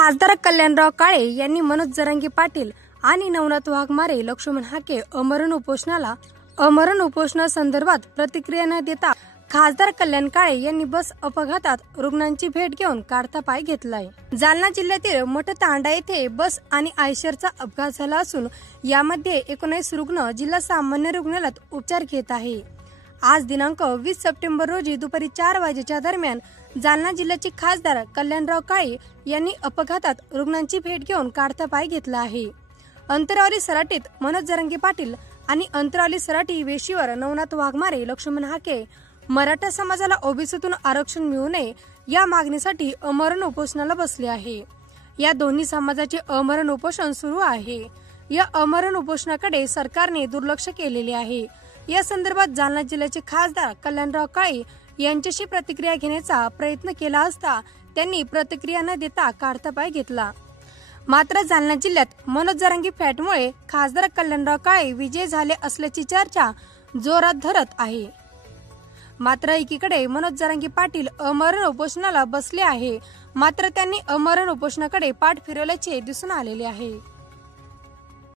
खासदार कल्याणराव काळे यांनी मनोज जरांगे पाटील आणि नवनाथ वाघमारे, लक्ष्मण हाके अमरण उपोषणासंदर्भात प्रतिक्रिया न देता खासदार कल्याण काळे यांनी बस अपघातात रुग्णांची भेट घेऊन काढता पाय घेतलाय। जालना जिल्ह्यातील मठतांडा येथे बस आणि आयशरचा अपघात झाला असून यामध्ये 19 रुग्ण जिल्हा सामान्य रुग्णालयात उपचार घेत आहे। आज दिनांक 20 सप्टेंबर रोजी दुपारी 4 वाजेच्या दरम्यान जालना जिल्ह्याचे खासदार कल्याणराव काळे यांनी अपघातात रुग्णांची भेट घेऊन काढता पाय घेतला आहे। अंतरावली सराटीत मनोज जरांगे पाटील आणि अंतरावली सराटी वेशीवर नवनाथ वाघमारे, लक्ष्मण हाके मराठा समाजाला ओबीसीतून आरक्षण मिळू नये या मागणीसाठी अमरण उपोषणाला बसले आहे। या दोन्ही समाजाचे अमरण उपोषण सुरू आहे। या अमरण उपोषणाकडे सरकारने दुर्लक्ष केलेले आहे। या संदर्भात जालना जिल्ह्याचे खासदार कल्याणराव काळे यांच्याशी प्रतिक्रिया घेण्याचा प्रयत्न केला असता त्यांनी प्रतिक्रिया न देता काढता पाय घेतला। मात्र जालना जिल्ह्यात मनोज जरांगे फॅटमुळे खासदार कल्याणराव काळे विजयी झाले असल्याची चर्चा जोरात धरत आहे। मात्र एकीकडे मनोज जरांगे पाटील अमरण उपोषणाला बसले आहे, मात्र त्यांनी अमरण उपोषणाकडे पाठ फिरवल्याचे दिसून आलेले आहे।